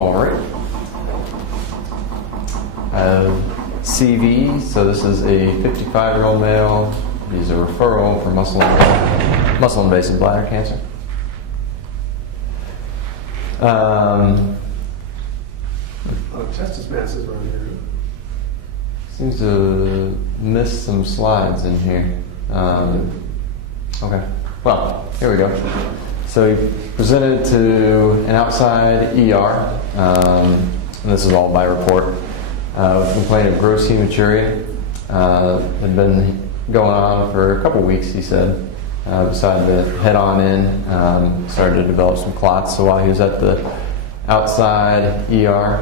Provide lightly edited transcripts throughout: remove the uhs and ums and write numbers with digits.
All right. CV, so this is a 55-year-old male. He's a referral for muscle invasive bladder cancer. Testis masses around here. Seems to miss some slides in here. Okay. Well, here we go. So he presented to an outside ER, and this is all by report, with a complaint of gross hematuria. Had been going on for a couple weeks, he said. Decided to head on in, started to develop some clots. So while he was at the outside ER,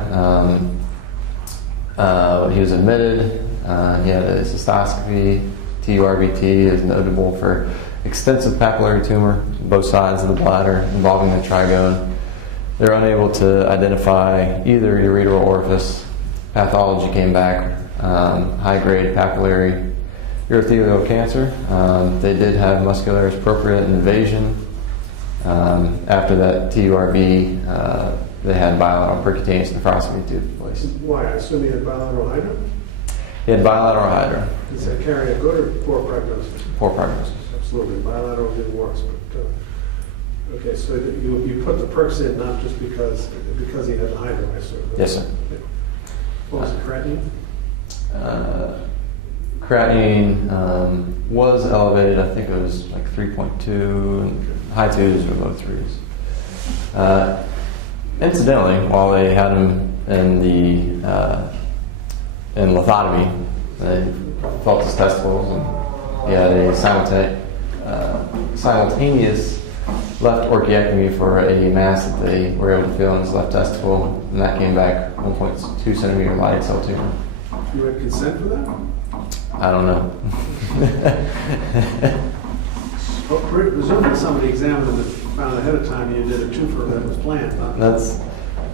he was admitted. He had a cystoscopy. TURBT is notable for extensive papillary tumor, both sides of the bladder, involving the trigone. They're unable to identify either ureteral orifice. Pathology came back, high-grade papillary urothelial cancer. They did have muscularis propria invasion. After that TURB, they had bilateral percutaneous nephrostomy tube placed. Why? I assume he had bilateral hydra? He had bilateral hydra. Does that carry a good or poor prognosis? Poor prognosis. Absolutely. Bilateral is even worse. But okay, so you put the perks in not just because he had the hydra, I assume. Yes, sir. What was the creatinine? Creatinine was elevated. I think it was like 3.2, high 2s or low 3s. Incidentally, while they had him in the in lithotomy, they felt his testicles, and he had a simultaneous left orchiectomy for a mass that they were able to feel in his left testicle, and that came back 1.2 centimeter light cell tumor. You had consent for that? I don't know. Well, presumably somebody examined them and found ahead of time you did a twofer that was planned. Huh? That's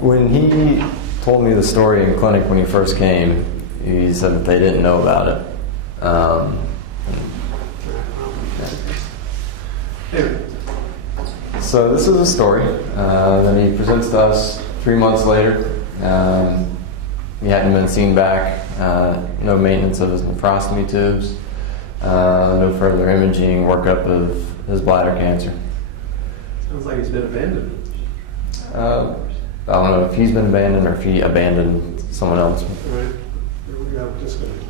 when he told me the story in clinic when he first came. He said that they didn't know about it. So this is a story. Then he presents to us 3 months later. He hadn't been seen back. No maintenance of his nephrostomy tubes. No further imaging, workup of his bladder cancer. Sounds like he's been abandoned. I don't know if he's been abandoned or if he abandoned someone else. Right. We have a disconnect.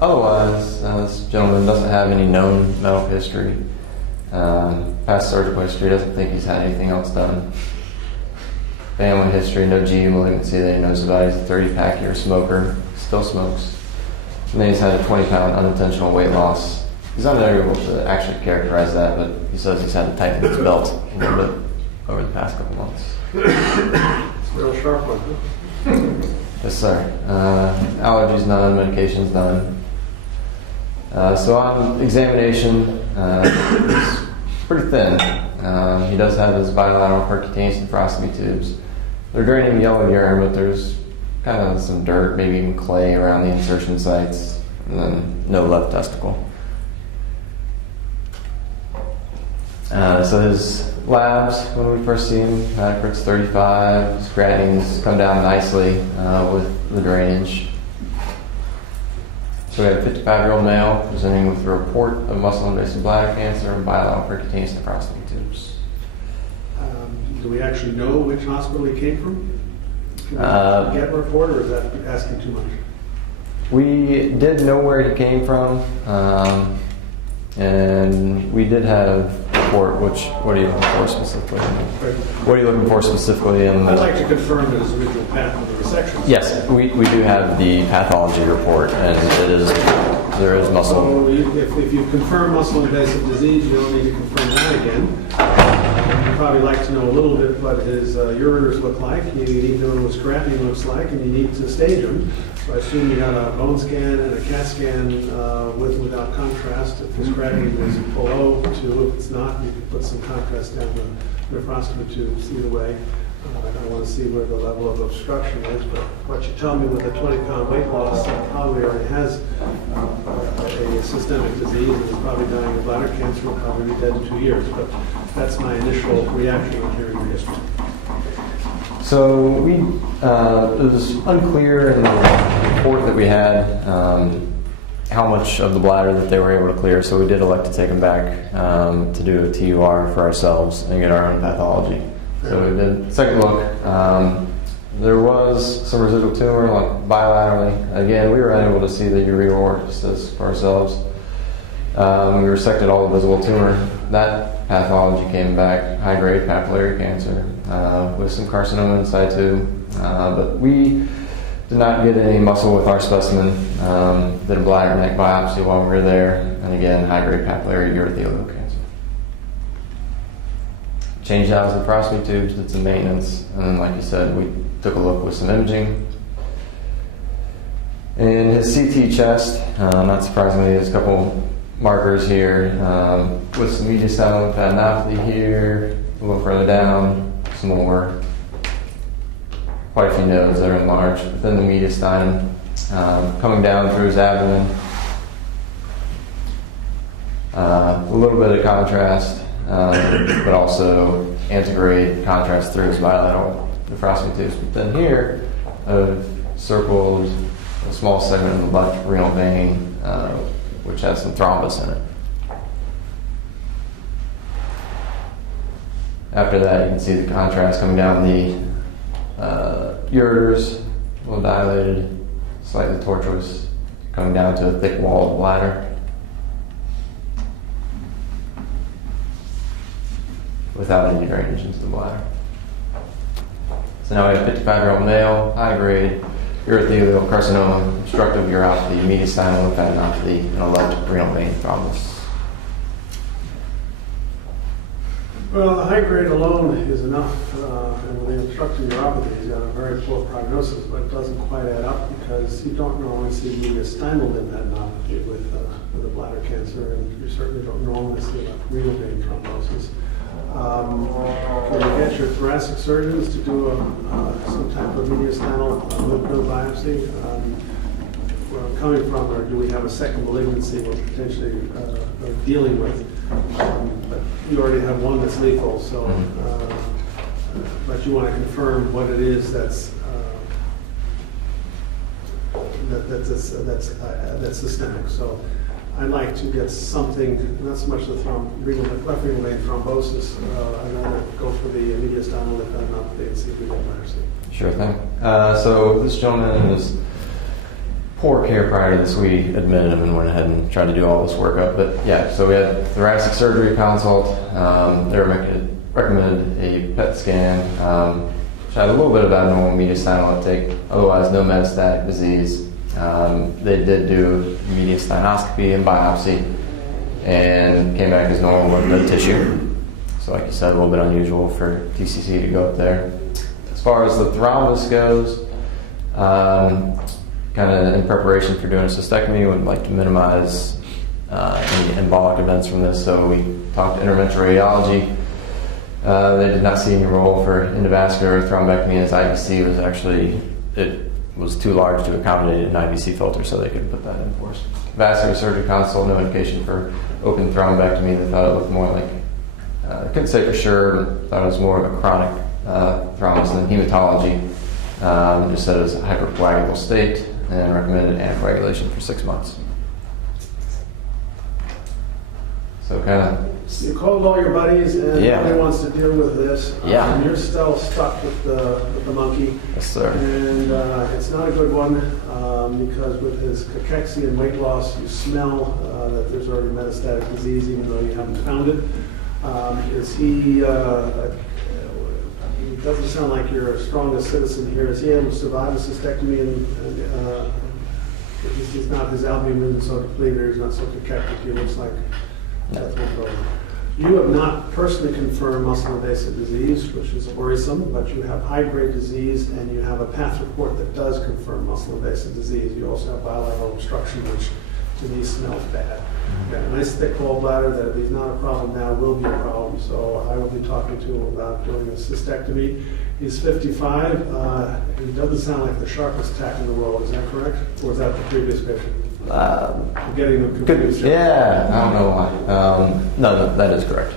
Otherwise, this gentleman doesn't have any known medical history. Past surgical history, doesn't think he's had anything else done. Family history, no GU malignancy that he knows about. He's a 30-pack year smoker, still smokes. And then he's had a 20-pound unintentional weight loss. He's unable to actually characterize that, but he says he's had to tighten his belt a little bit over the past couple months. It's a real sharp one, huh? Yes, sir. Allergies none, medications none. So on examination, it's pretty thin. He does have his bilateral percutaneous nephrostomy tubes. They're draining yellow urine, but there's kind of some dirt, maybe even clay around the insertion sites, and then no left testicle. So his labs, when we first see him, hematocrit's 35, his creatinines come down nicely with the drainage. So we have a 55-year-old male presenting with a report of muscle invasive bladder cancer and bilateral percutaneous nephrostomy tubes. Do we actually know which hospital he came from? Can we get a report, or is that asking too much? We did know where he came from, and we did have a report. What are you looking for specifically? What are you looking for specifically? I'd like to confirm his original path of the resection. Yes, we do have the pathology report, and there is muscle. So if you confirm muscle invasive disease, you don't need to confirm that again. You'd probably like to know a little bit what his ureters look like. You need to know what his creatinine looks like, and you need to stage them. So I assume you got a bone scan and a CAT scan with and without contrast. If his creatinine is below 2, if it's not, you can put some contrast down the nephrostomy tubes. Either way, I don't want to see where the level of obstruction is, but what you tell me with a 20-pound weight loss, probably already has a systemic disease and is probably dying of bladder cancer, will probably be dead in 2 years. But that's my initial reaction on hearing your history. So it was unclear in the report that we had how much of the bladder that they were able to clear, so we did elect to take them back to do a TUR for ourselves and get our own pathology. So we did second look. There was some residual tumor, like bilaterally. Again, we were unable to see the ureal orifices for ourselves. We resected all the visible tumor. That pathology came back high-grade papillary cancer with some carcinoma in situ, but we did not get any muscle with our specimen. Did a bladder neck biopsy while we were there, and again, high-grade papillary urothelial cancer. Changed out the prostomy tubes, did some maintenance, and then, like you said, we took a look with some imaging. In his CT chest, not surprisingly, there's a couple markers here with some mediastinal lymphadenopathy here, a little further down, some more. Quite a few nodes that are enlarged within the mediastinum, coming down through his abdomen. A little bit of contrast, but also antegrade contrast through his bilateral nephrostomy tubes. But then here, I've circled a small segment of the left renal vein, which has some thrombus in it. After that, you can see the contrast coming down the ureters, a little dilated, slightly tortuous, coming down to a thick wall of bladder. Without any drainage into the bladder. So now we have a 55-year-old male, high-grade urothelial carcinoma, obstructive uropathy, mediastinal lymphadenopathy, and a left renal vein thrombus. Well, the high grade alone is enough, and with the obstructive neuropathy, he's got a very poor prognosis, but it doesn't quite add up because you don't normally see mediastinal lymphadenopathy with the bladder cancer, and you certainly don't normally see left renal vein thrombosis. Can you get your thoracic surgeons to do some type of mediastinal lymph node biopsy? Where I'm coming from, or do we have a second malignancy we're potentially dealing with? But you already have one that's lethal, so but you want to confirm what it is that's systemic. So I'd like to get something, not so much the left renal vein thrombosis. I'd rather go for the mediastinal lymphadenopathy and see if we get biopsy. Sure thing. So this gentleman was poor care prior to this. We admitted him and went ahead and tried to do all this workup. But yeah, so we had thoracic surgery consult. They recommended a PET scan, which had a little bit of abnormal mediastinal uptake, otherwise no metastatic disease. They did do mediastinoscopy and biopsy and came back as normal with no tissue. So like you said, a little bit unusual for TCC to go up there. As far as the thrombus goes, kind of in preparation for doing a cystectomy, we would like to minimize any embolic events from this. So we talked to interventional radiology. They did not see any role for endovascular thrombectomy, as IVC was actually, it was too large to accommodate an IVC filter, so they couldn't put that in for us. Vascular surgery consult, no indication for open thrombectomy. They thought it looked more like, I couldn't say for sure, but thought it was more of a chronic thrombus than hematology. Just said it was a hypercoagulable state and recommended anticoagulation for 6 months. So kind of... You called all your buddies and nobody wants to deal with this. Yeah. And you're still stuck with the monkey. Yes, sir. And it's not a good one because with his cachexia and weight loss, you smell that there's already metastatic disease even though you haven't found it. Is he... it doesn't sound like you're a strongest citizen here. Is he able to survive a cystectomy and he's not, his albumin is so depleted, he's not so cachectic, he looks like death will go. You have not personally confirmed muscle invasive disease, which is worrisome, but you have high-grade disease and you have a path report that does confirm muscle invasive disease. You also have bilateral obstruction, which to me smells bad. You've got a nice thick gallbladder that if he's not a problem now, will be a problem. So I will be talking to him about doing a cystectomy. He's 55. He doesn't sound like the sharpest tack in the world. Is that correct? Or is that the previous patient? I'm getting them confused. Yeah, I don't know why. No, that is correct.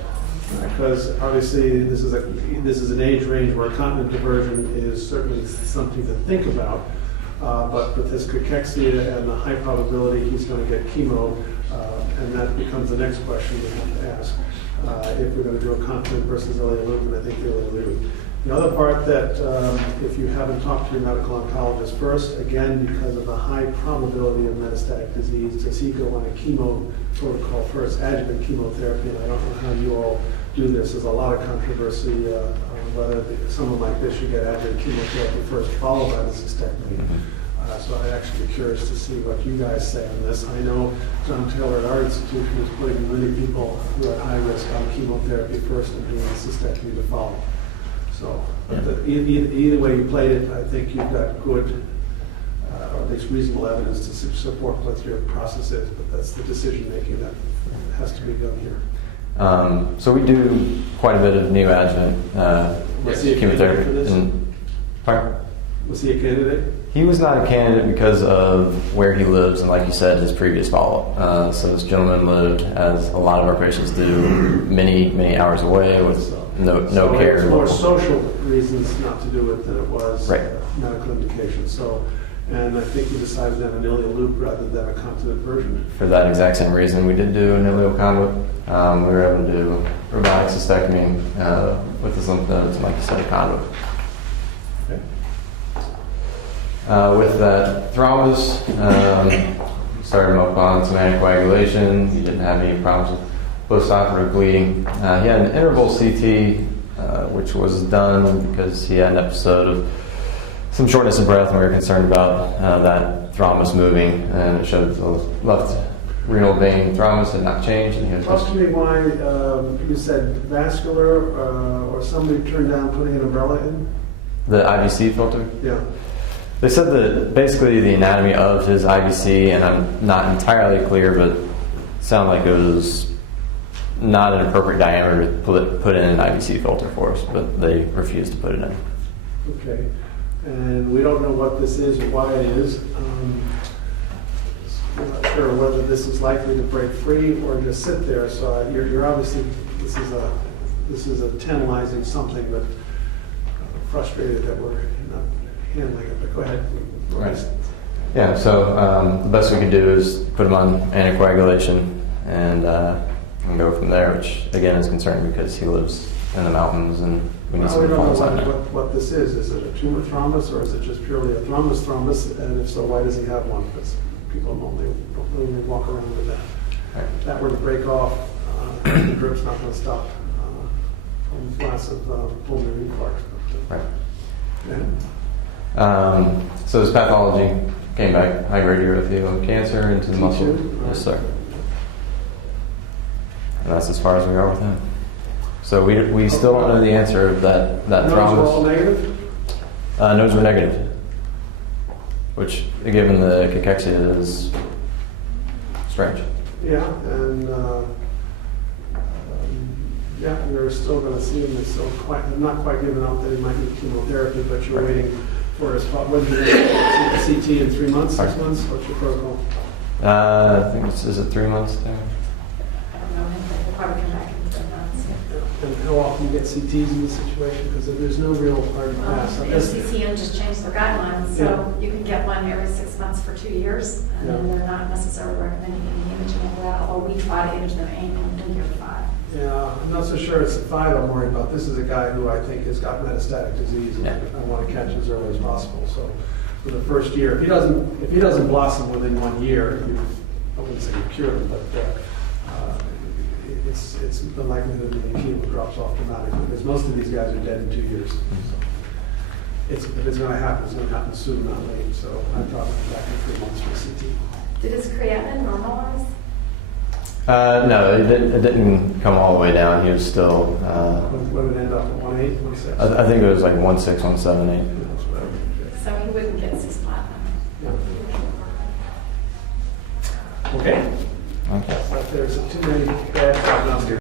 Right. because obviously this is an age range where continent diversion is certainly something to think about. But with his cachexia and the high probability he's going to get chemo, and that becomes the next question we have to ask. If we're going to do a continent versus ileal and I think the ileal. The other part that, if you haven't talked to your medical oncologist first, again, because of the high probability of metastatic disease, does he go on a chemo protocol first, adjuvant chemotherapy? And I don't know how you all do this. There's a lot of controversy on whether someone like this should get adjuvant chemotherapy first, followed by the cystectomy. So I'd actually be curious to see what you guys say on this. I know John Taylor at our institution is putting many people who are at high risk on chemotherapy first and doing the cystectomy to follow. So either way you played it, I think you've got good, or at least reasonable evidence to support what your process is, but that's the decision making that has to be done here. So we do quite a bit of neoadjuvant chemotherapy. For this? Pardon? Was he a candidate? He was not a candidate because of where he lives and, like you said, his previous follow-up. So this gentleman lived, as a lot of our patients do, many hours away with no care. It's more social reasons not to do it than it was right. Medical indications. So, and I think he decided to have an ileal loop rather than a continent version. For that exact same reason, we did do an ileal conduit. We were able to do robotic cystectomy with the lymph nodes, and like you said, a conduit. Okay. With that thrombus, started him up on some anticoagulation. He didn't have any problems with postoperative bleeding. He had an interval CT, which was done because he had an episode of some shortness of breath, and we were concerned about that thrombus moving, and it showed the left renal vein thrombus had not changed. And he was Talk to me why you said vascular, or somebody turned down putting an umbrella in? The IVC filter? Yeah. They said that basically the anatomy of his IVC, and I'm not entirely clear, but it sounded like it was not an appropriate diameter to put in an IVC filter for us, but they refused to put it in. Okay. And we don't know what this is or why it is. I'm not sure whether this is likely to break free or just sit there. So you're obviously, this is a tantalizing something, but frustrated that we're not handling it. But go ahead. Right. Yeah. So the best we could do is put him on anticoagulation and go from there, which again is concerning because he lives in the mountains and we need some we don't funds on know there. what this is. Is it a tumor thrombus or is it just purely a thrombus? And if so, why does he have one? Because people don't really walk around with that. Right. If that were to break off, the drip's not going to stop from massive pulmonary infarct. Right. Yeah. So his pathology came back high-grade urothelial cancer into the muscle. Right. Yes, sir. And that's as far as we are with him. So we still don't know the answer of that Those thrombus. were all negative? Nodes were negative, which, given the cachexia, is strange. Yeah, and yeah, we're still going to see him. They're still not quite given up that he might need chemotherapy, but you're Right. waiting for his when do you see the CT in 3 months, 6 months? What's your protocol? I think is it 3 months there? Probably come back in 3 months. And how often you get CTs in this situation? Because there's no real hard and fast. The NCCN just changed their guidelines, so you can get one every 6 months for 2 years, and then they're not necessarily recommending any imaging of that, although we try to image them in year 5. Yeah, I'm not so sure it's the 5 I'm worried about. This is a guy who I think has got metastatic disease, and I want to catch as early as possible. So for the first year, if he doesn't blossom within 1 year, I wouldn't say you cure him, but it's the likelihood that the chemo drops off dramatically because most of these guys are dead in 2 years. So if it's going to happen, it's going to happen soon, not late. So I'd probably be back in 3 months for CT. Did his creatinine normalize? No, it didn't come all the way down. He was still. What did it end up at 1.8, 1.6? I think it was like 1.6, 1.78. That's what I would project. So he wouldn't get cisplatin. Yeah. Okay. Okay. But there's too many bad prognostics.